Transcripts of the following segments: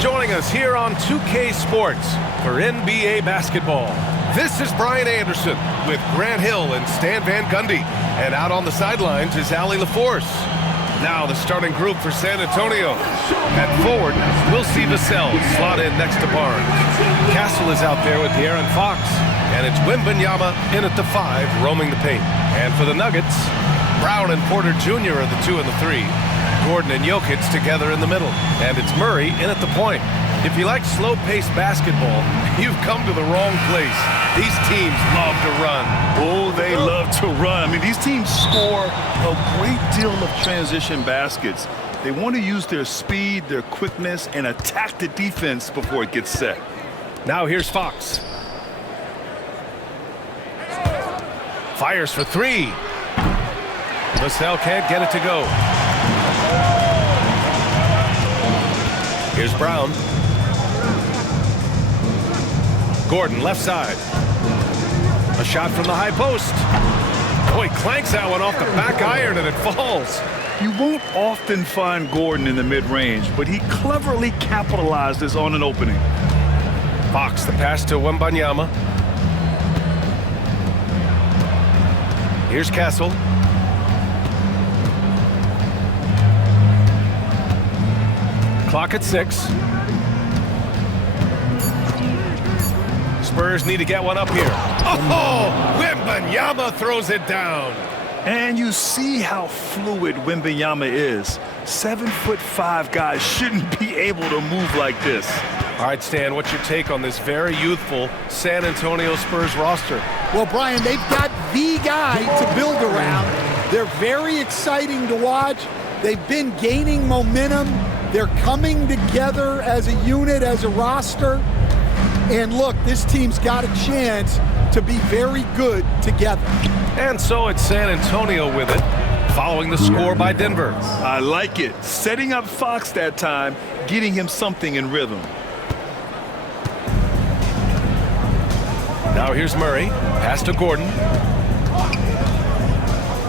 joining us here on 2K Sports for NBA basketball. This is Brian Anderson with Grant Hill and Stan Van Gundy. And out on the sidelines is Allie LaForce. Now the starting group for San Antonio. At forward, we'll see Vassell slot in next to Barnes. Castle is out there with De'Aaron Fox. And it's Wembanyama in at the 5, roaming the paint. And for the Nuggets, Brown and Porter Jr. are the 2 and the 3. Gordon and Jokic together in the middle. And it's Murray in at the point. If you like slow-paced basketball, you've come to the wrong place. These teams love to run. Oh, they love to run. I mean, these teams score a great deal of transition baskets. They want to use their speed, their quickness, and attack the defense before it gets set. Now here's Fox. Fires for 3. Vassell can't get it to go. Here's Brown. Gordon, left side. A shot from the high post. Oh, he clanks that one off the back iron and it falls. You won't often find Gordon in the mid-range, but he cleverly capitalizes on an opening. Fox, the pass to Wembanyama. Here's Castle. Clock at 6. Spurs need to get one up here. Oh, Wembanyama throws it down. And you see how fluid Wembanyama is. 7'5" guys shouldn't be able to move like this. All right, Stan, what's your take on this very youthful San Antonio Spurs roster? Well, Brian, they've got the guy to build around. They're very exciting to watch. They've been gaining momentum. They're coming together as a unit, as a roster. And look, this team's got a chance to be very good together. And so it's San Antonio with it, following the score by Denver. I like it. Setting up Fox that time, getting him something in rhythm. Now here's Murray. Pass to Gordon.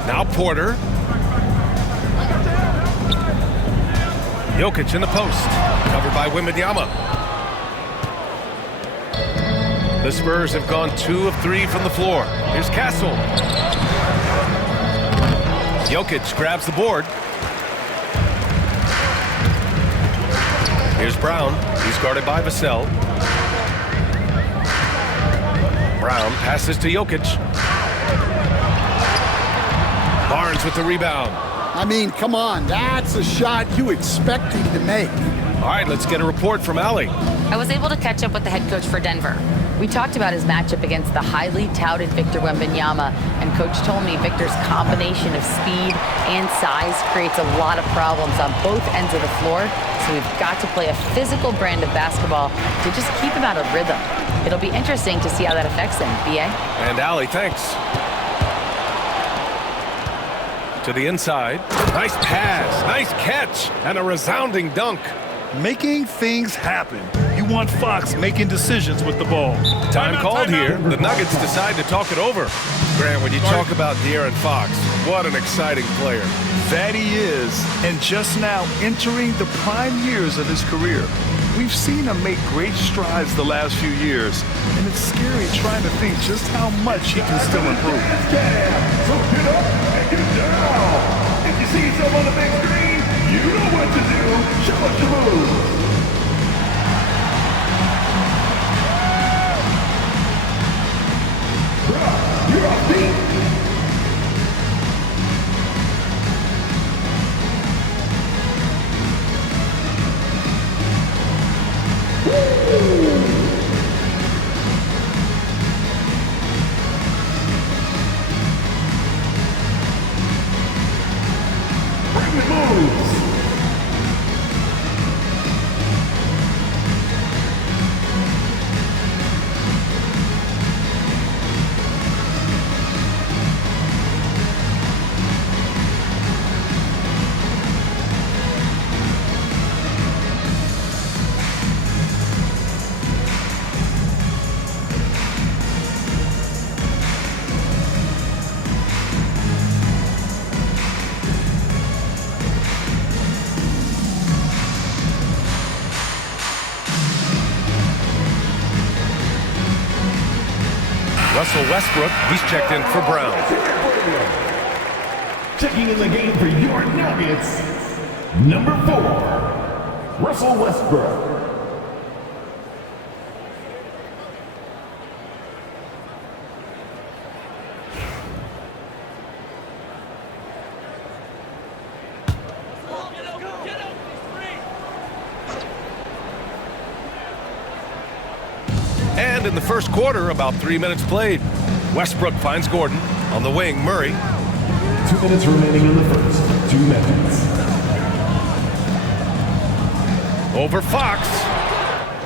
Now Porter. Jokic in the post. Covered by Wembanyama. The Spurs have gone 2 of 3 from the floor. Here's Castle. Jokic grabs the board. Here's Brown. He's guarded by Vassell. Brown passes to Jokic. Barnes with the rebound. I mean, come on, that's a shot you expect him to make. All right, let's get a report from Allie. I was able to catch up with the head coach for Denver. We talked about his matchup against the highly touted Victor Wembanyama, and coach told me Victor's combination of speed and size creates a lot of problems on both ends of the floor, so we've got to play a physical brand of basketball to just keep him out of rhythm. It'll be interesting to see how that affects him, B.A. And Allie, thanks. To the inside. Nice pass, nice catch, and a resounding dunk. Making things happen. You want Fox making decisions with the ball. Time called here. The Nuggets decide to talk it over. Grant, when you talk about De'Aaron Fox, what an exciting player. That he is, and just now entering the prime years of his career. We've seen him make great strides the last few years, and it's scary trying to think just how much he can still improve. So get up and get down. If you see yourself on the big screen, you know what to do. Show us your moves. You're off beat. Bring the moves. Russell Westbrook, he's checked in for Brown. Checking in the game for your Nuggets, number 4, Russell Westbrook. And in the first quarter, about 3 minutes played. Westbrook finds Gordon. On the wing, Murray. 2 minutes remaining in the first. 2 minutes. Over Fox.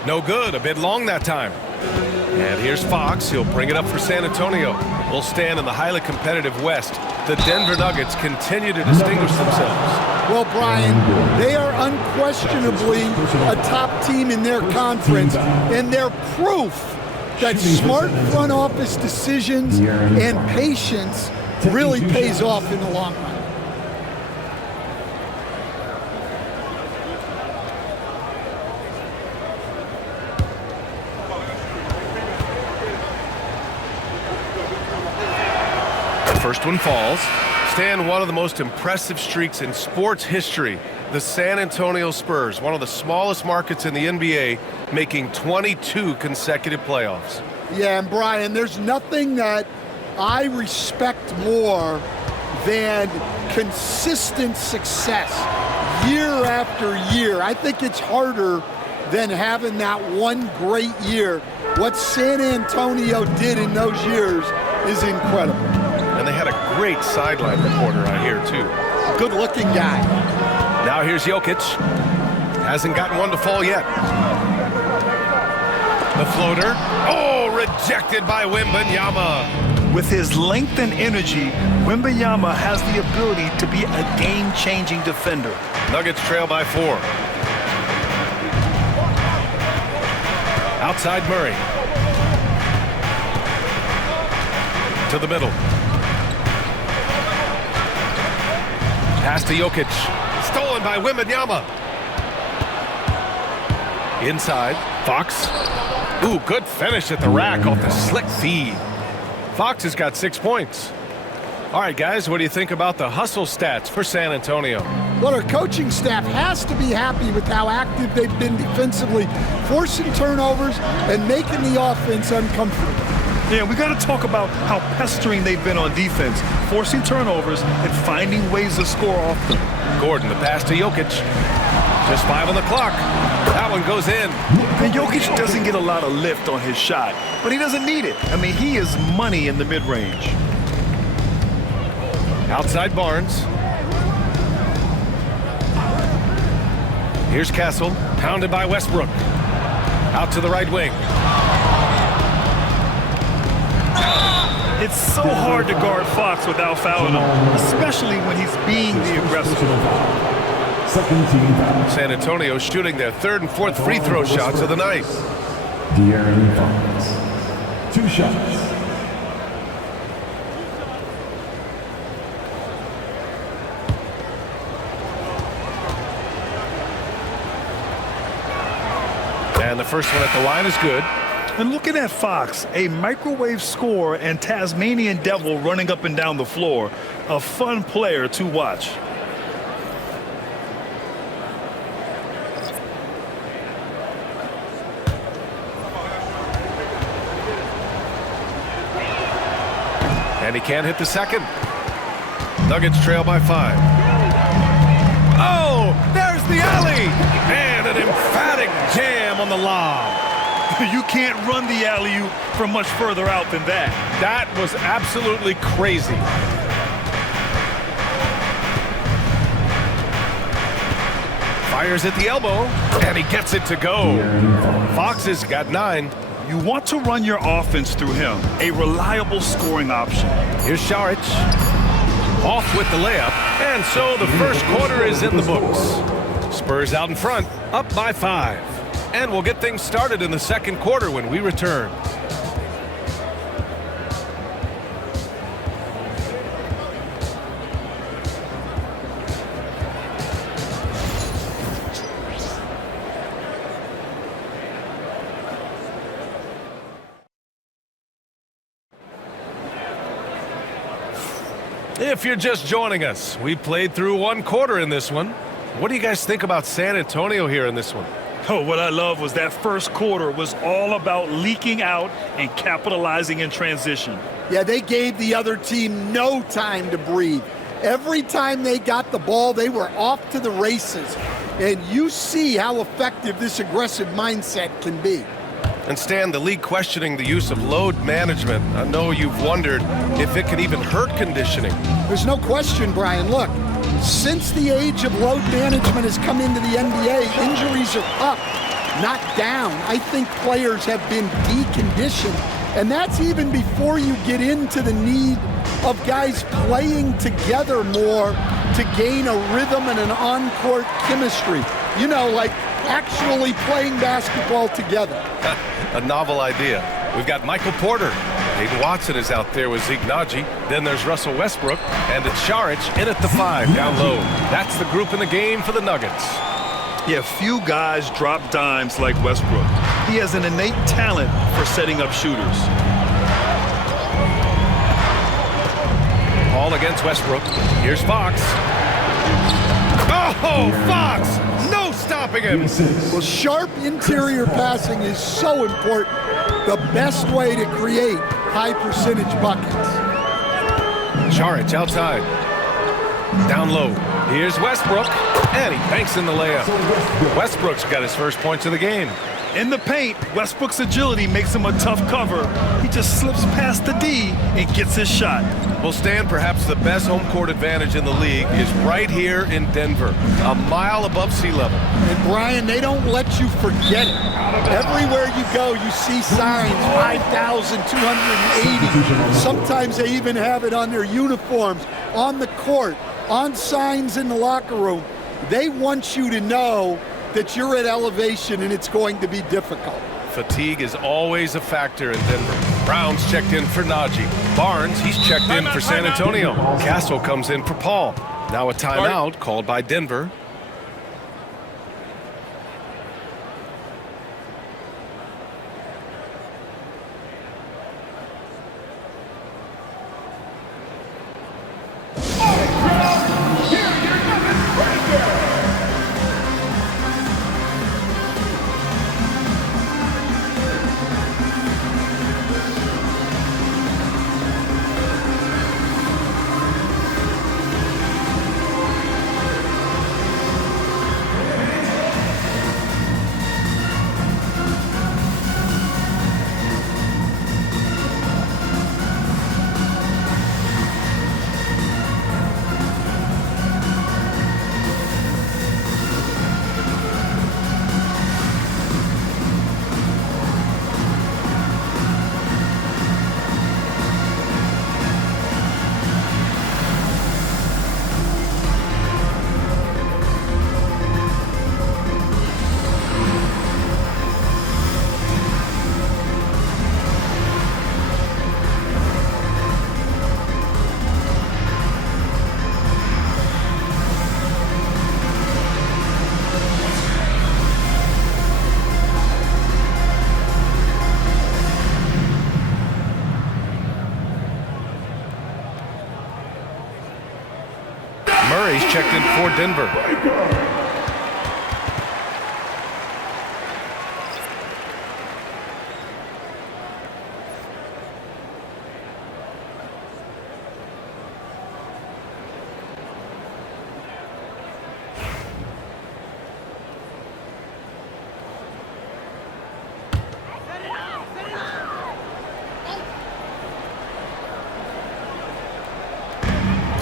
No good, a bit long that time. And here's Fox. He'll bring it up for San Antonio. We'll stand in the highly competitive West. The Denver Nuggets continue to distinguish themselves. Well, Brian, they are unquestionably a top team in their conference, and they're proof that smart front office decisions and patience really pays off in the long run. The first one falls. Stan, one of the most impressive streaks in sports history. The San Antonio Spurs, one of the smallest markets in the NBA, making 22 consecutive playoffs. Yeah, and Brian, there's nothing that I respect more than consistent success year after year. I think it's harder than having that one great year. What San Antonio did in those years is incredible. And they had a great sideline reporter, I hear, too. Good-looking guy. Now here's Jokic. Hasn't gotten one to fall yet. The floater. Oh, rejected by Wembanyama. With his length and energy, Wembanyama has the ability to be a game-changing defender. Nuggets trail by 4. Outside Murray. To the middle. Pass to Jokic. Stolen by Wembanyama. Inside. Fox. Ooh, good finish at the rack off the slick feed. Fox has got 6 points. All right, guys, what do you think about the hustle stats for San Antonio? Well, our coaching staff has to be happy with how active they've been defensively, forcing turnovers and making the offense uncomfortable. Yeah, we got to talk about how pestering they've been on defense, forcing turnovers and finding ways to score off them. Gordon, the pass to Jokic. Just 5 on the clock. That one goes in. And Jokic doesn't get a lot of lift on his shot, but he doesn't need it. I mean, he is money in the mid-range. Outside Barnes. Here's Castle, pounded by Westbrook. Out to the right wing. It's so hard to guard Fox without fouling him, especially when he's being the aggressor. Second team foul. San Antonio shooting their 3rd and 4th free throw shots of the night. De'Aaron Fox. 2 shots. And the first one at the line is good. And looking at Fox, a microwave scorer and Tasmanian devil running up and down the floor, a fun player to watch. And he can't hit the second. Nuggets trail by 5. Oh, there's the alley! And an emphatic jam on the lob. You can't run the alley-oop from much further out than that. That was absolutely crazy. Fires at the elbow, and he gets it to go. Fox has got 9. You want to run your offense through him, a reliable scoring option. Here's Saric. Off with the layup, and so the first quarter is in the books. Spurs out in front, up by 5. And we'll get things started in the second quarter when we return. If you're just joining us, we played through one quarter in this one. What do you guys think about San Antonio here in this one? Oh, what I love was that first quarter was all about leaking out and capitalizing in transition. Yeah, they gave the other team no time to breathe. Every time they got the ball, they were off to the races. And you see how effective this aggressive mindset can be. And Stan, the league questioning the use of load management. I know you've wondered if it can even hurt conditioning. There's no question, Brian. Look, since the age of load management has come into the NBA, injuries are up, not down. I think players have been deconditioned, and that's even before you get into the need of guys playing together more to gain a rhythm and an on-court chemistry. You know, like actually playing basketball together. A novel idea. We've got Michael Porter. Hayden Watson is out there with Zeke Naji. Then there's Russell Westbrook. And it's Saric in at the 5 down low. That's the group in the game for the Nuggets. Yeah, few guys drop dimes like Westbrook. He has an innate talent for setting up shooters. All against Westbrook. Here's Fox. Oh, Fox! No stopping him. Well, sharp interior passing is so important. The best way to create high percentage buckets. Saric outside. Down low. Here's Westbrook. And he banks in the layup. Westbrook's got his first points of the game. In the paint, Westbrook's agility makes him a tough cover. He just slips past the D and gets his shot. Well, Stan, perhaps the best home court advantage in the league is right here in Denver, a mile above sea level. And Brian, they don't let you forget it. Everywhere you go, you see signs, 5,280. Sometimes they even have it on their uniforms, on the court, on signs in the locker room. They want you to know that you're at elevation and it's going to be difficult. Fatigue is always a factor in Denver. Brown's checked in for Naji. Barnes, he's checked in for San Antonio. Castle comes in for Paul. Now a timeout called by Denver. Murray's checked in for Denver.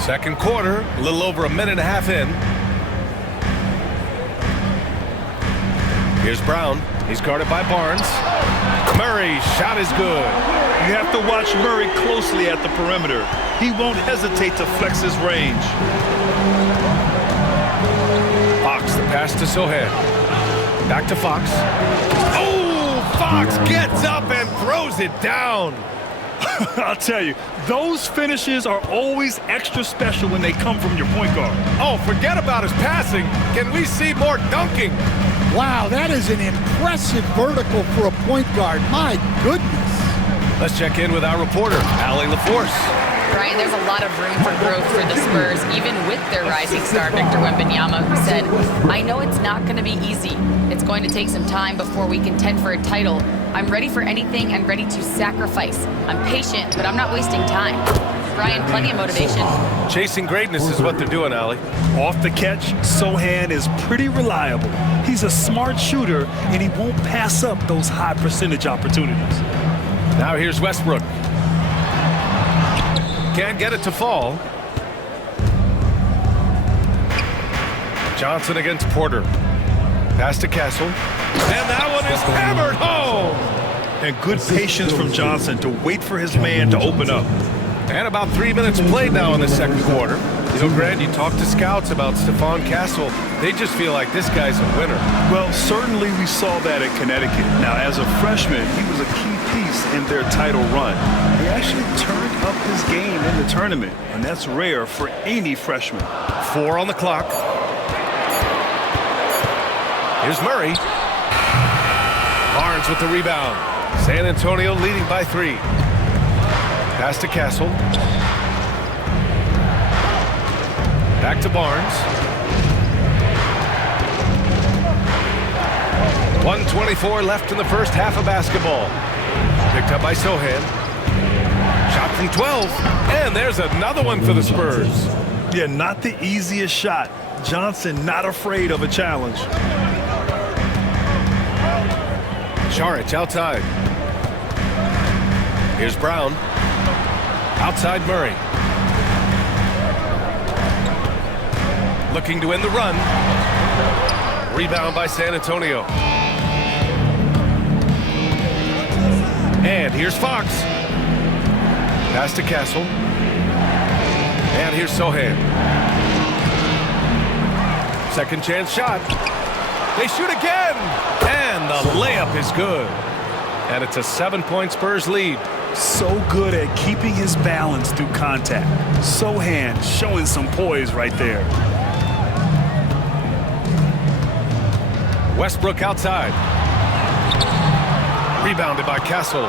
Second quarter, a little over a minute and a half in. Here's Brown. He's guarded by Barnes. Murray's shot is good. You have to watch Murray closely at the perimeter. He won't hesitate to flex his range. Fox, the pass to Sohan. Back to Fox. Oh, Fox gets up and throws it down. I'll tell you, those finishes are always extra special when they come from your point guard. Oh, forget about his passing. Can we see more dunking? Wow, that is an impressive vertical for a point guard. My goodness. Let's check in with our reporter, Allie LaForce. Brian, there's a lot of room for growth for the Spurs, even with their rising star, Victor Wembanyama, who said, I know it's not going to be easy. It's going to take some time before we contend for a title. I'm ready for anything and ready to sacrifice. I'm patient, but I'm not wasting time. Brian, plenty of motivation. Chasing greatness is what they're doing, Allie. Off the catch, Sohan is pretty reliable. He's a smart shooter, and he won't pass up those high percentage opportunities. Now here's Westbrook. Can't get it to fall. Johnson against Porter. Pass to Castle. And that one is hammered home. And good patience from Johnson to wait for his man to open up. And about 3 minutes played now in the second quarter. You know, Grant, you talk to scouts about Stephon Castle. They just feel like this guy's a winner. Well, certainly we saw that at Connecticut. Now, as a freshman, he was a key piece in their title run. He actually turned up his game in the tournament, and that's rare for any freshman. 4 on the clock. Here's Murray. Barnes with the rebound. San Antonio leading by 3. Pass to Castle. Back to Barnes. 1:24 left in the first half of basketball. Picked up by Sohan. Shot from 12. And there's another one for the Spurs. Yeah, not the easiest shot. Johnson not afraid of a challenge. Saric outside. Here's Brown. Outside Murray. Looking to end the run. Rebound by San Antonio. And here's Fox. Pass to Castle. And here's Sohan. Second chance shot. They shoot again. And the layup is good. And it's a 7-point Spurs lead. So good at keeping his balance through contact. Sohan showing some poise right there. Westbrook outside. Rebounded by Castle.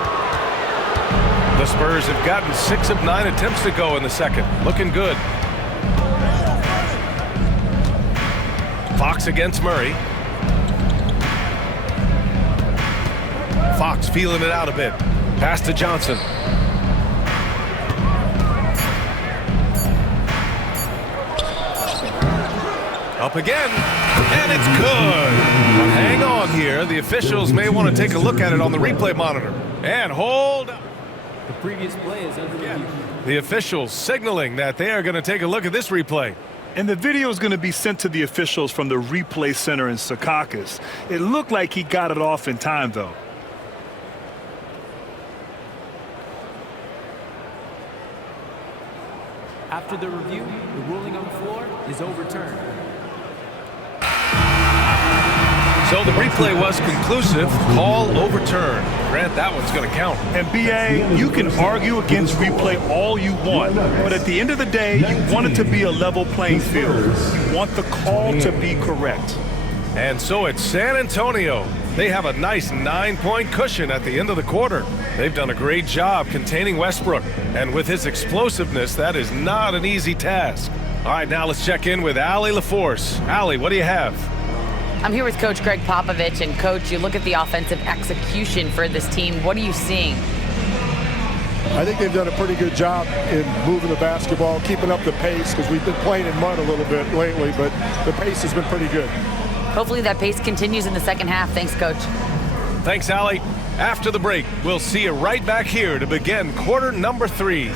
The Spurs have gotten 6 of 9 attempts to go in the second. Looking good. Fox against Murray. Fox feeling it out a bit. Pass to Johnson. Up again, and it's good. But hang on here. The officials may want to take a look at it on the replay monitor. And hold up. The previous play is under review. The officials signaling that they are going to take a look at this replay. And the video is going to be sent to the officials from the replay center in Secaucus. It looked like he got it off in time, though. After the review, the ruling on the floor is overturned. So the replay was conclusive. Call overturned. Grant, that one's going to count. And BA, you can argue against replay all you want, but at the end of the day, you want it to be a level playing field. You want the call to be correct. And so it's San Antonio. They have a nice 9-point cushion at the end of the quarter. They've done a great job containing Westbrook. And with his explosiveness, that is not an easy task. All right, now let's check in with Allie LaForce. Allie, what do you have? I'm here with Coach Greg Popovich. And, Coach, you look at the offensive execution for this team. What are you seeing? I think they've done a pretty good job in moving the basketball, keeping up the pace, because we've been playing in mud a little bit lately, but the pace has been pretty good. Hopefully that pace continues in the second half. Thanks, Coach. Thanks, Allie. After the break, we'll see you right back here to begin quarter number 3.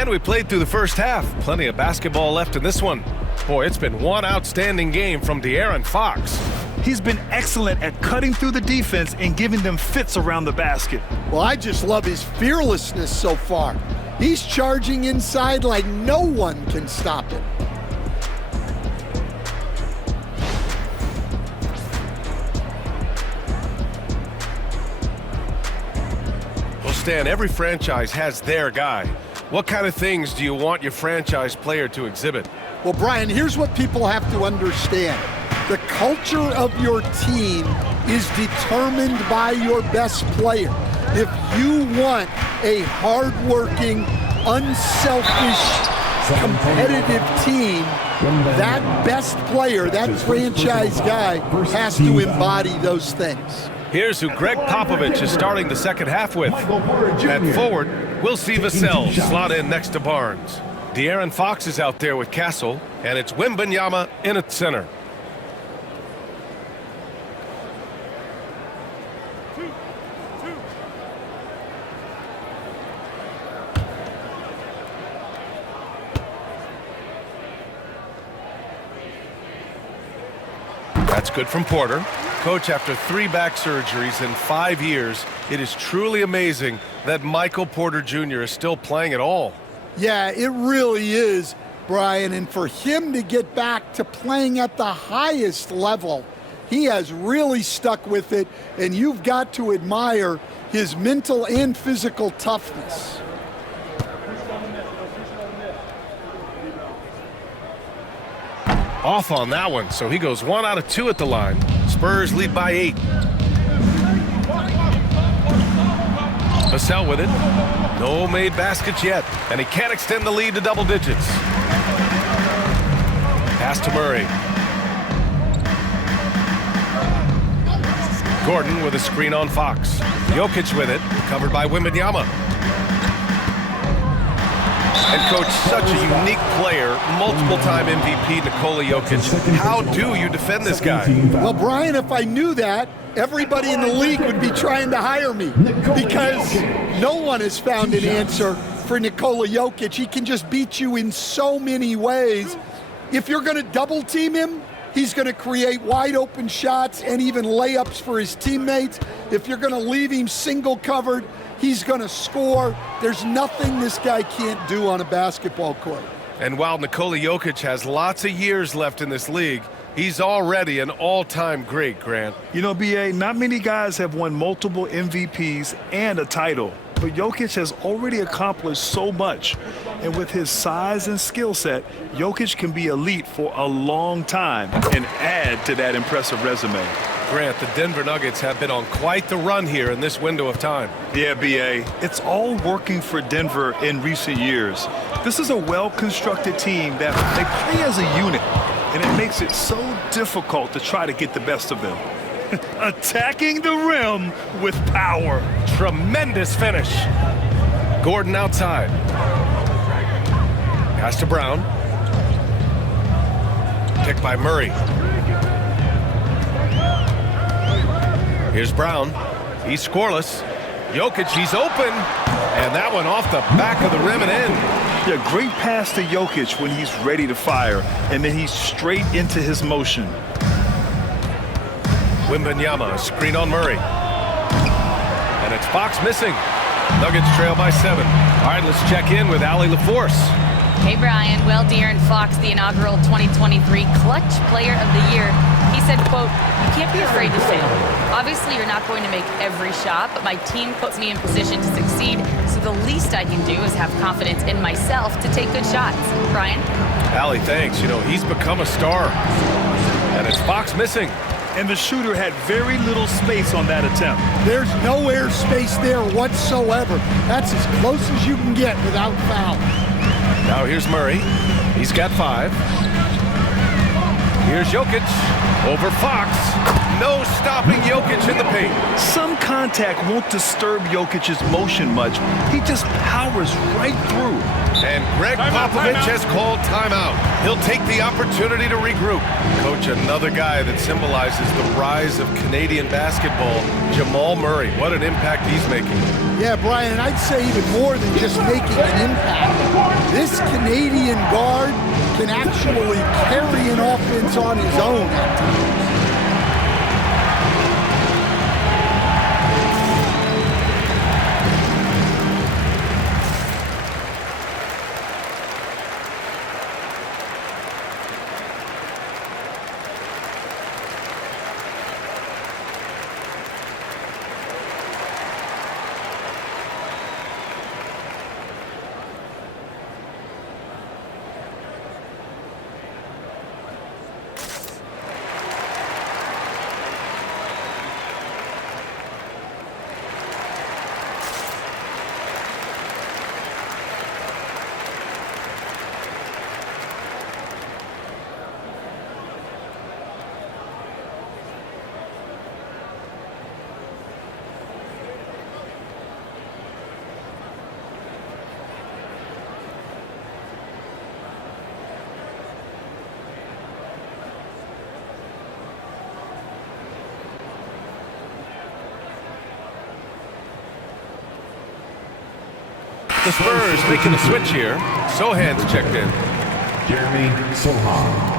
And we played through the first half. Plenty of basketball left in this one. Boy, it's been one outstanding game from De'Aaron Fox. He's been excellent at cutting through the defense and giving them fits around the basket. Well, I just love his fearlessness so far. He's charging inside like no one can stop him. Well, Stan, every franchise has their guy. What kind of things do you want your franchise player to exhibit? Well, Brian, here's what people have to understand. The culture of your team is determined by your best player. If you want a hardworking, unselfish, competitive team, that best player, that franchise guy, has to embody those things. Here's who Greg Popovich is starting the second half with. At forward, we'll see Vassell slot in next to Barnes. De'Aaron Fox is out there with Castle, and it's Wembanyama in at center. That's good from Porter. Coach, after 3 back surgeries in 5 years, it is truly amazing that Michael Porter Jr. is still playing at all. Yeah, it really is, Brian. And for him to get back to playing at the highest level, he has really stuck with it. And you've got to admire his mental and physical toughness. Off on that one, so he goes 1 out of 2 at the line. Spurs lead by 8. Vassell with it. No made baskets yet, and he can't extend the lead to double digits. Pass to Murray. Gordon with a screen on Fox. Jokic with it, covered by Wembanyama. And coach, such a unique player, multiple-time MVP Nikola Jokic. How do you defend this guy? Well, Brian, if I knew that, everybody in the league would be trying to hire me, because no one has found an answer for Nikola Jokic. He can just beat you in so many ways. If you're going to double team him, he's going to create wide open shots and even layups for his teammates. If you're going to leave him single covered, he's going to score. There's nothing this guy can't do on a basketball court. And while Nikola Jokic has lots of years left in this league, he's already an all-time great, Grant. You know, B.A., not many guys have won multiple MVPs and a title, but Jokic has already accomplished so much. And with his size and skill set, Jokic can be elite for a long time and add to that impressive resume. Grant, the Denver Nuggets have been on quite the run here in this window of time. Yeah, B.A., it's all working for Denver in recent years. This is a well-constructed team that they play as a unit, and it makes it so difficult to try to get the best of them. Attacking the rim with power. Tremendous finish. Gordon outside. Pass to Brown. Picked by Murray. Here's Brown. He's scoreless. Jokic, he's open. And that one off the back of the rim and in. Yeah, great pass to Jokic when he's ready to fire, and then he's straight into his motion. Wembanyama, screen on Murray. And it's Fox missing. Nuggets trail by 7. All right, let's check in with Allie LaForce. Hey, Brian. Well, De'Aaron Fox, the inaugural 2023 Clutch Player of the Year, he said, quote, "You can't be afraid to fail. Obviously, you're not going to make every shot, but my team puts me in position to succeed, so the least I can do is have confidence in myself to take good shots." Brian? Allie, thanks. You know, he's become a star. And it's Fox missing. And the shooter had very little space on that attempt. There's no air space there whatsoever. That's as close as you can get without foul. Now here's Murray. He's got 5. Here's Jokic over Fox. no stopping Jokic in the paint. Some contact won't disturb Jokic's motion much. He just powers right through. And Greg Popovich has called timeout. He'll take the opportunity to regroup. Coach, another guy that symbolizes the rise of Canadian basketball, Jamal Murray. What an impact he's making. Yeah, Brian, and I'd say even more than just making an impact. This Canadian guard can actually carry an offense on his own at times. The Spurs making a switch here. Sohan's checked in. Jeremy Sohan.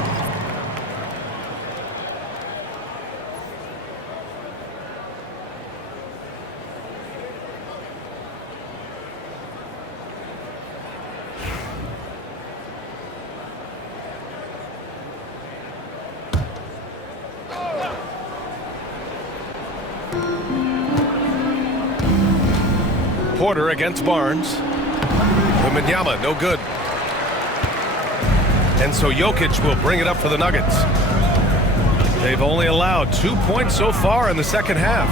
Porter against Barnes. Wembanyama, no good. And so Jokic will bring it up for the Nuggets. They've only allowed 2 points so far in the second half.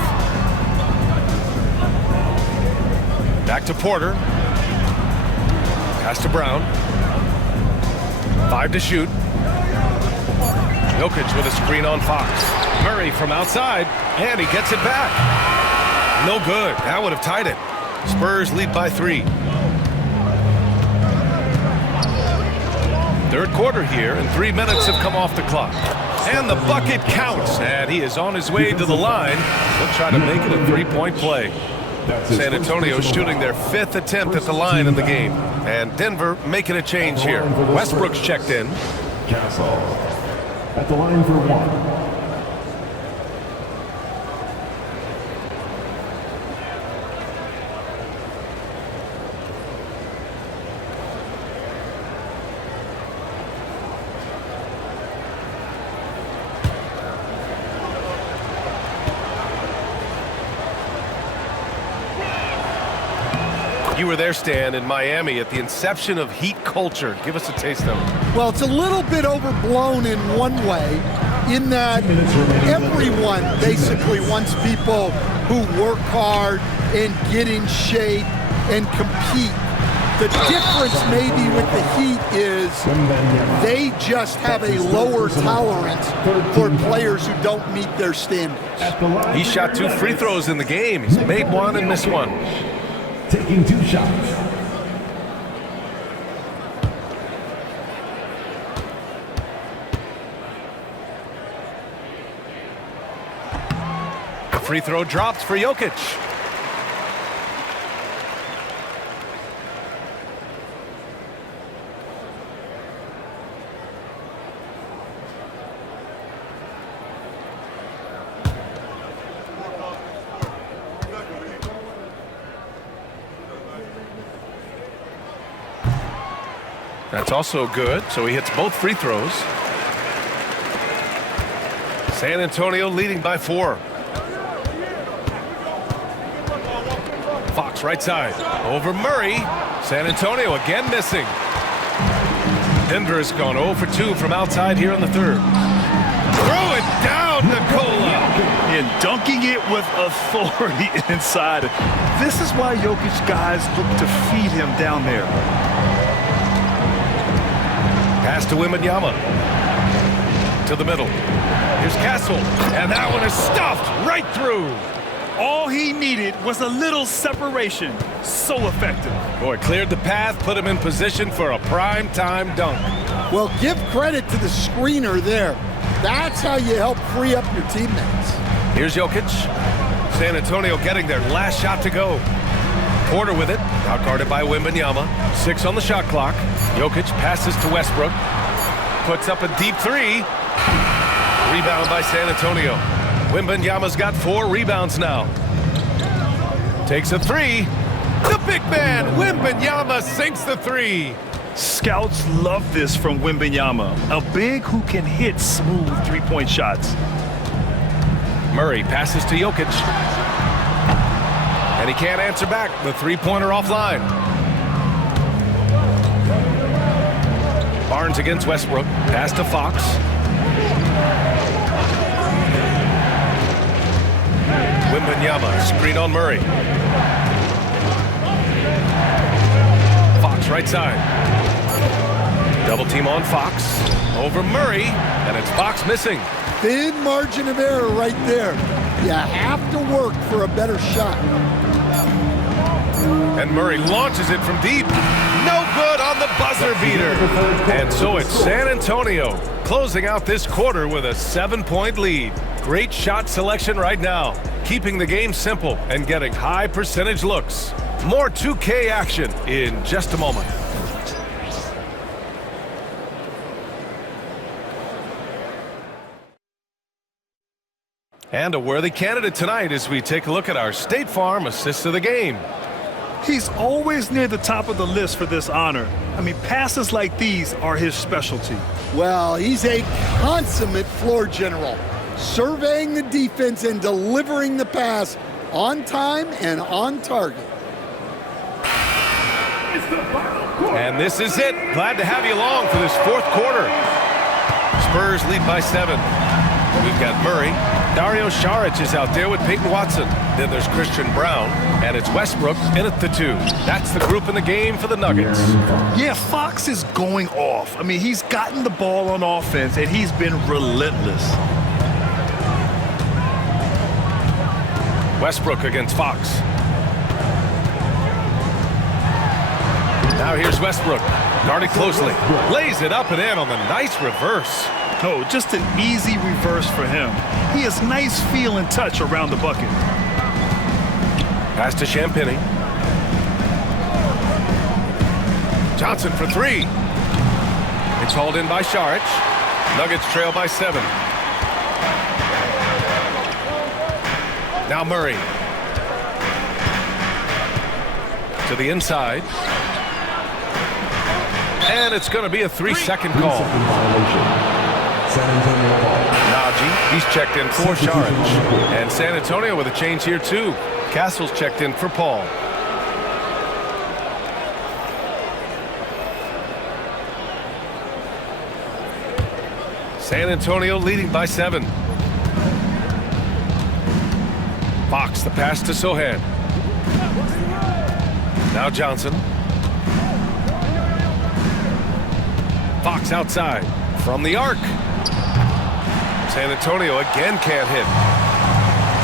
Back to Porter. Pass to Brown. 5 to shoot. Jokic with a screen on Fox. Murray from outside, and he gets it back. No good. That would have tied it. Spurs lead by 3. Third quarter here, and 3 minutes have come off the clock. And the bucket counts, and he is on his way to the line. He'll try to make it a 3-point play. San Antonio shooting their 5th attempt at the line in the game. And Denver making a change here. Westbrook's checked in. Castle at the line for 1. You were there, Stan, in Miami at the inception of Heat culture. Give us a taste of it. Well, it's a little bit overblown in one way, in that everyone basically wants people who work hard and get in shape and compete. The difference maybe with the Heat is they just have a lower tolerance for players who don't meet their standards. He shot 2 free throws in the game. He's made 1 and missed 1. Taking 2 shots. Free throw drops for Jokic. That's also good, so he hits both free throws. San Antonio leading by 4. Fox right side, over Murray. San Antonio again missing. Denver has gone 0 for 2 from outside here in the third. Throw it down, Nikola. And dunking it with authority inside. This is why Jokic guys look to feed him down there. Pass to Wembanyama. to the middle. Here's Castle, and that one is stuffed right through. All he needed was a little separation. So effective. Boy, cleared the path, put him in position for a prime-time dunk. Well, give credit to the screener there. That's how you help free up your teammates. Here's Jokic. San Antonio getting their last shot to go. Porter with it, out guarded by Wembanyama. 6 on the shot clock. Jokic passes to Westbrook. Puts up a deep 3. Rebound by San Antonio. Wembanyama's got 4 rebounds now. Takes a 3. The big man, Wembanyama, sinks the 3. Scouts love this from Wembanyama, a big who can hit smooth three-point shots. Murray passes to Jokic. And he can't answer back. The three-pointer offline. Barnes against Westbrook. Pass to Fox. Wembanyama, screen on Murray. Fox right side. Double team on Fox. Over Murray, and it's Fox missing. Thin margin of error right there. You have to work for a better shot. And Murray launches it from deep. No good on the buzzer beater. And so it's San Antonio closing out this quarter with a 7-point lead. Great shot selection right now, keeping the game simple and getting high percentage looks. More 2K action in just a moment. And a worthy candidate tonight as we take a look at our State Farm Assist of the Game. He's always near the top of the list for this honor. I mean, passes like these are his specialty. Well, he's a consummate floor general, surveying the defense and delivering the pass on time and on target. And this is it. Glad to have you along for this fourth quarter. Spurs lead by 7. We've got Murray. Dario Saric is out there with Peyton Watson. Then there's Christian Brown, and it's Westbrook in at the 2. That's the group in the game for the Nuggets. Yeah, Fox is going off. I mean, he's gotten the ball on offense, and he's been relentless. Westbrook against Fox. Now here's Westbrook, guarded closely. Lays it up and in on the nice reverse. Oh, just an easy reverse for him. He has nice feel and touch around the bucket. Pass to Champagny. Johnson for 3. It's hauled in by Saric. Nuggets trail by 7. Now Murray. To the inside. And it's going to be a 3-second call. Najee, he's checked in for Saric. And San Antonio with a change here too. Castle's checked in for Paul. San Antonio leading by 7. Fox, the pass to Sohan. Now Johnson. Fox outside from the arc. San Antonio again can't hit.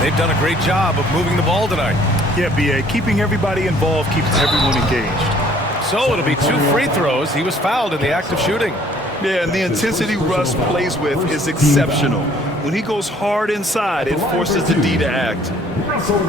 They've done a great job of moving the ball tonight. Yeah, B.A., keeping everybody involved keeps everyone engaged. So it'll be 2 free throws. He was fouled in the act of shooting. Yeah, and the intensity Russ plays with is exceptional. When he goes hard inside, it forces the D to act.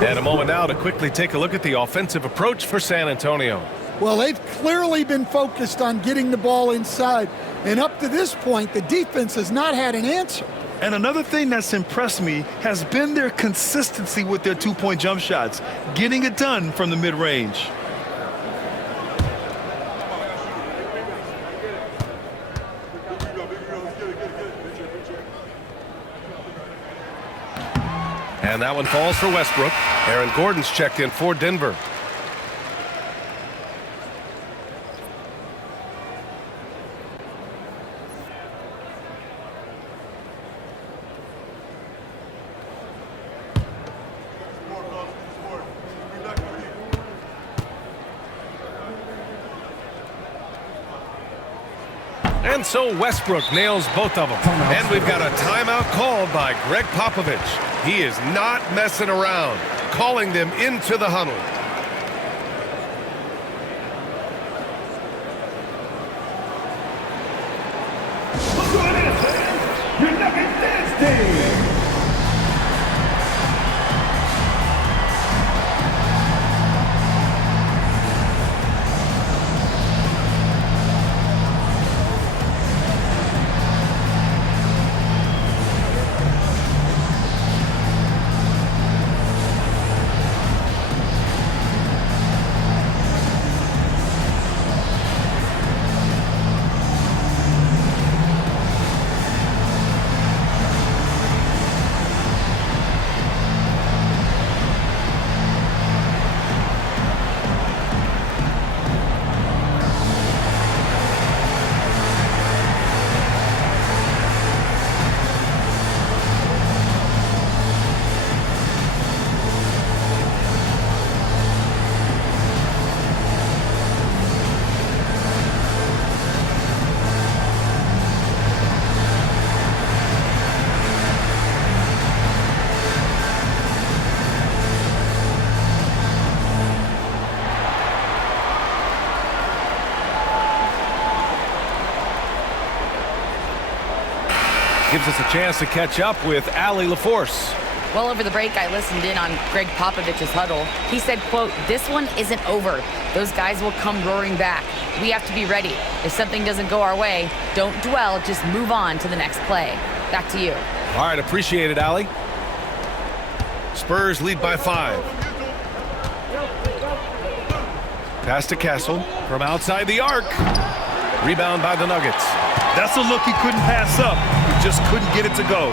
And a moment now to quickly take a look at the offensive approach for San Antonio. Well, they've clearly been focused on getting the ball inside. And up to this point, the defense has not had an answer. And another thing that's impressed me has been their consistency with their 2-point jump shots, getting it done from the mid-range. And that one falls for Westbrook. Aaron Gordon's checked in for Denver. And so Westbrook nails both of them. And we've got a timeout called by Greg Popovich. He is not messing around, calling them into the huddle. Look who it is, fans! Your Nuggets Dance Team! Gives us a chance to catch up with Allie LaForce. Well, over the break, I listened in on Greg Popovich's huddle. He said, quote, "This one isn't over. Those guys will come roaring back. We have to be ready. If something doesn't go our way, don't dwell, just move on to the next play." Back to you. All right, appreciate it, Allie. Spurs lead by 5. Pass to Castle from outside the arc. Rebound by the Nuggets. That's a look he couldn't pass up. He just couldn't get it to go.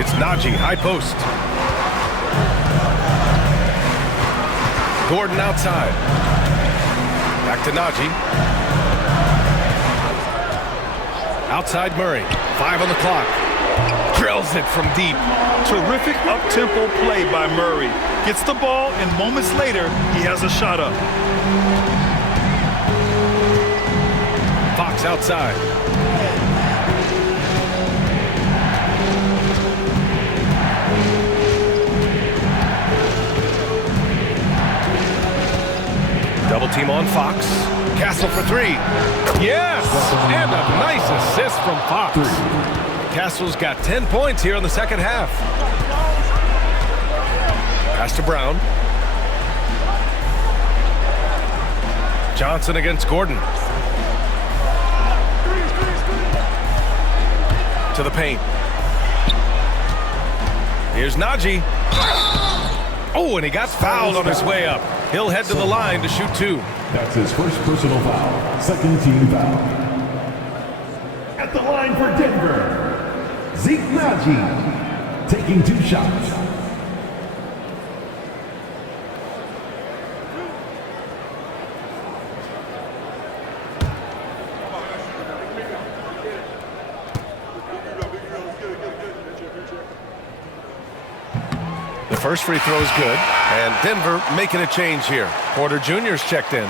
It's Najee, high post. Gordon outside. Back to Najee. Outside Murray. 5 on the clock. Drills it from deep. Terrific up-tempo play by Murray. Gets the ball, and moments later, he has a shot up. Fox outside. Double team on Fox. Castle for 3. Yes! And a nice assist from Fox. Castle's got 10 points here in the second half. Pass to Brown. Johnson against Gordon. To the paint. Here's Najee. Oh, and he got fouled on his way up. He'll head to the line to shoot 2. That's his first personal foul. Second team foul. At the line for Denver, Zeke Najee, taking 2 shots. The first free throw is good, and Denver making a change here. Porter Jr.'s checked in.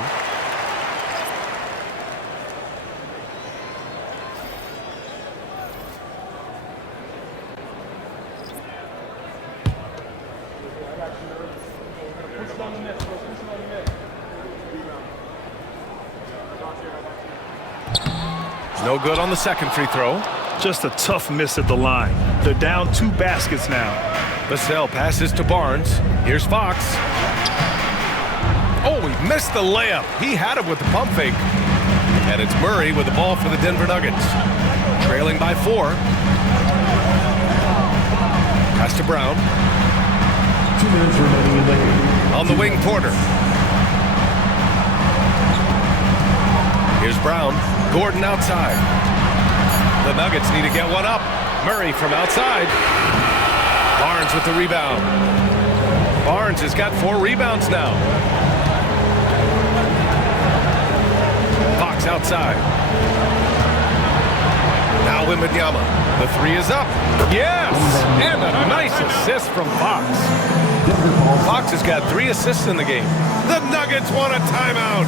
No good on the second free throw. Just a tough miss at the line. They're down 2 baskets now. Vassell passes to Barnes. Here's Fox. Oh, he missed the layup. He had it with the pump fake. And it's Murray with the ball for the Denver Nuggets. Trailing by 4. Pass to Brown. 2 minutes remaining in the game. On the wing, Porter. Here's Brown. Gordon outside. The Nuggets need to get one up. Murray from outside. Barnes with the rebound. Barnes has got 4 rebounds now. Fox outside. Now Wembanyama. The 3 is up. Yes! And a nice assist from Fox. Fox has got 3 assists in the game. The Nuggets want a timeout.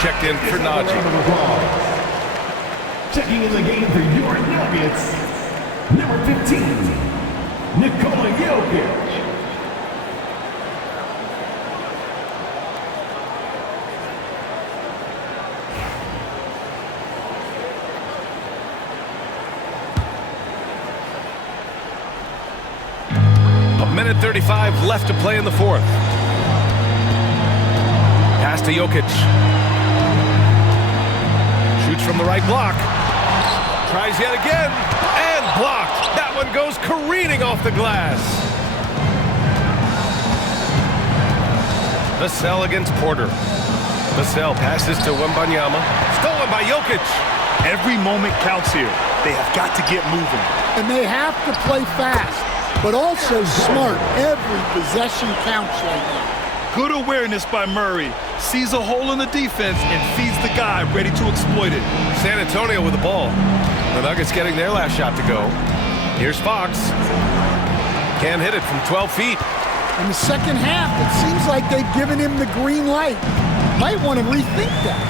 checked in for Najee. Checking in the game for your Nuggets, number 15, Nikola Jokic. Minute 35 left to play in the fourth. Pass to Jokic. Shoots from the right block. Tries yet again. And blocked. That one goes careening off the glass. Vassell against Porter. Vassell passes to Wembanyama. Stolen by Jokic. Every moment counts here. They have got to get moving. And they have to play fast, but also smart. Every possession counts right now. Good awareness by Murray. Sees a hole in the defense and feeds the guy ready to exploit it. San Antonio with the ball. The Nuggets getting their last shot to go. Here's Fox. Can't hit it from 12 feet. In the second half, it seems like they've given him the green light. Might want to rethink that.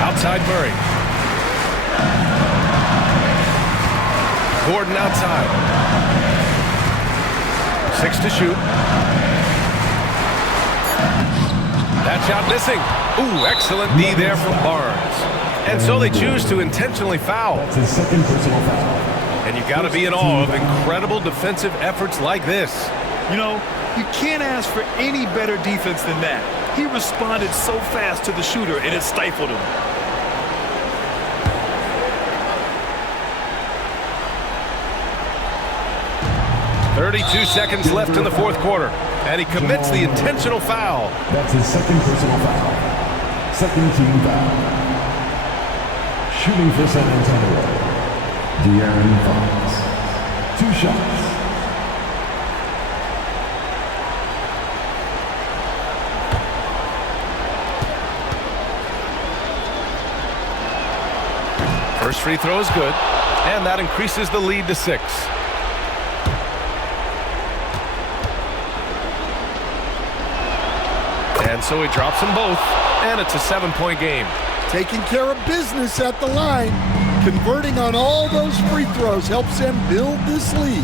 Outside Murray. Gordon outside. 6 to shoot. That shot missing. Ooh, excellent D there from Barnes. And so they choose to intentionally foul. That's his second personal foul. And you got to be in awe of incredible defensive efforts like this. You know, you can't ask for any better defense than that. He responded so fast to the shooter, and it stifled him. .32 seconds left in the fourth quarter, and he commits the intentional foul. That's his second personal foul. Second team foul. Shooting for San Antonio, De'Aaron Fox. 2 shots. First free throw is good, and that increases the lead to 6. And so he drops them both, and it's a 7-point game. Taking care of business at the line. Converting on all those free throws helps them build this lead.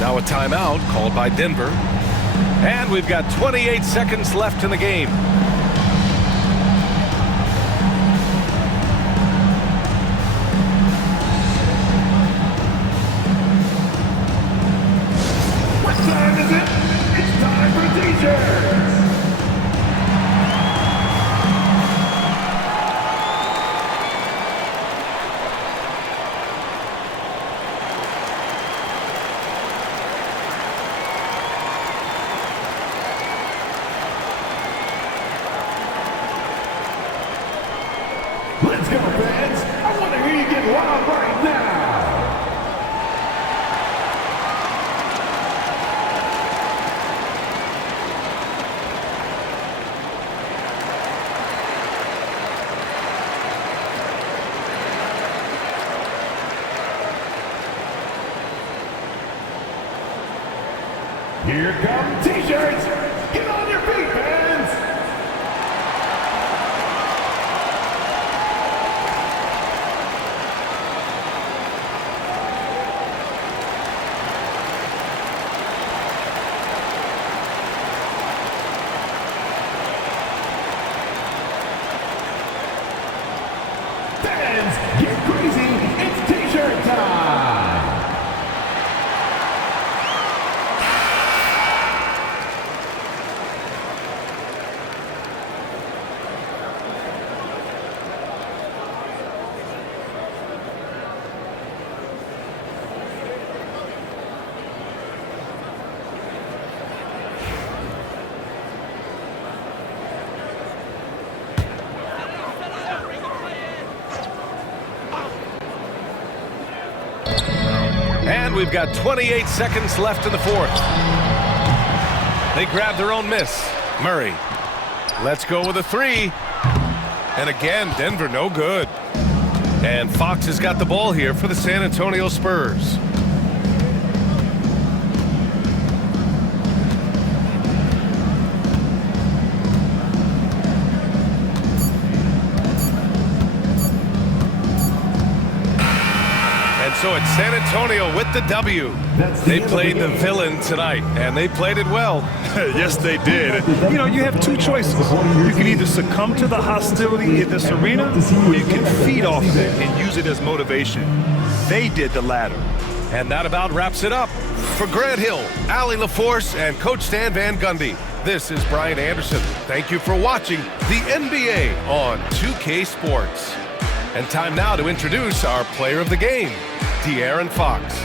Now a timeout called by Denver. And we've got 28 seconds left in the game. What time is it? It's time for t-shirts. Let's go, fans. I want to hear you get wild right now. Here come t-shirts. Get on your feet, fans. Fans, get crazy. It's t-shirt time. And we've got 28 seconds left in the fourth. They grab their own miss. Murray. Let's go with a 3. And again, Denver no good. And Fox has got the ball here for the San Antonio Spurs. So it's San Antonio with the W. They played the villain tonight, and they played it well. Yes, they did. You know, you have two choices. You can either succumb to the hostility in this arena, or you can feed off of it and use it as motivation. They did the latter. And that about wraps it up. For Grant Hill, Allie LaForce, and Coach Stan Van Gundy, this is Brian Anderson. Thank you for watching the NBA on 2K Sports. And time now to introduce our player of the game, De'Aaron Fox.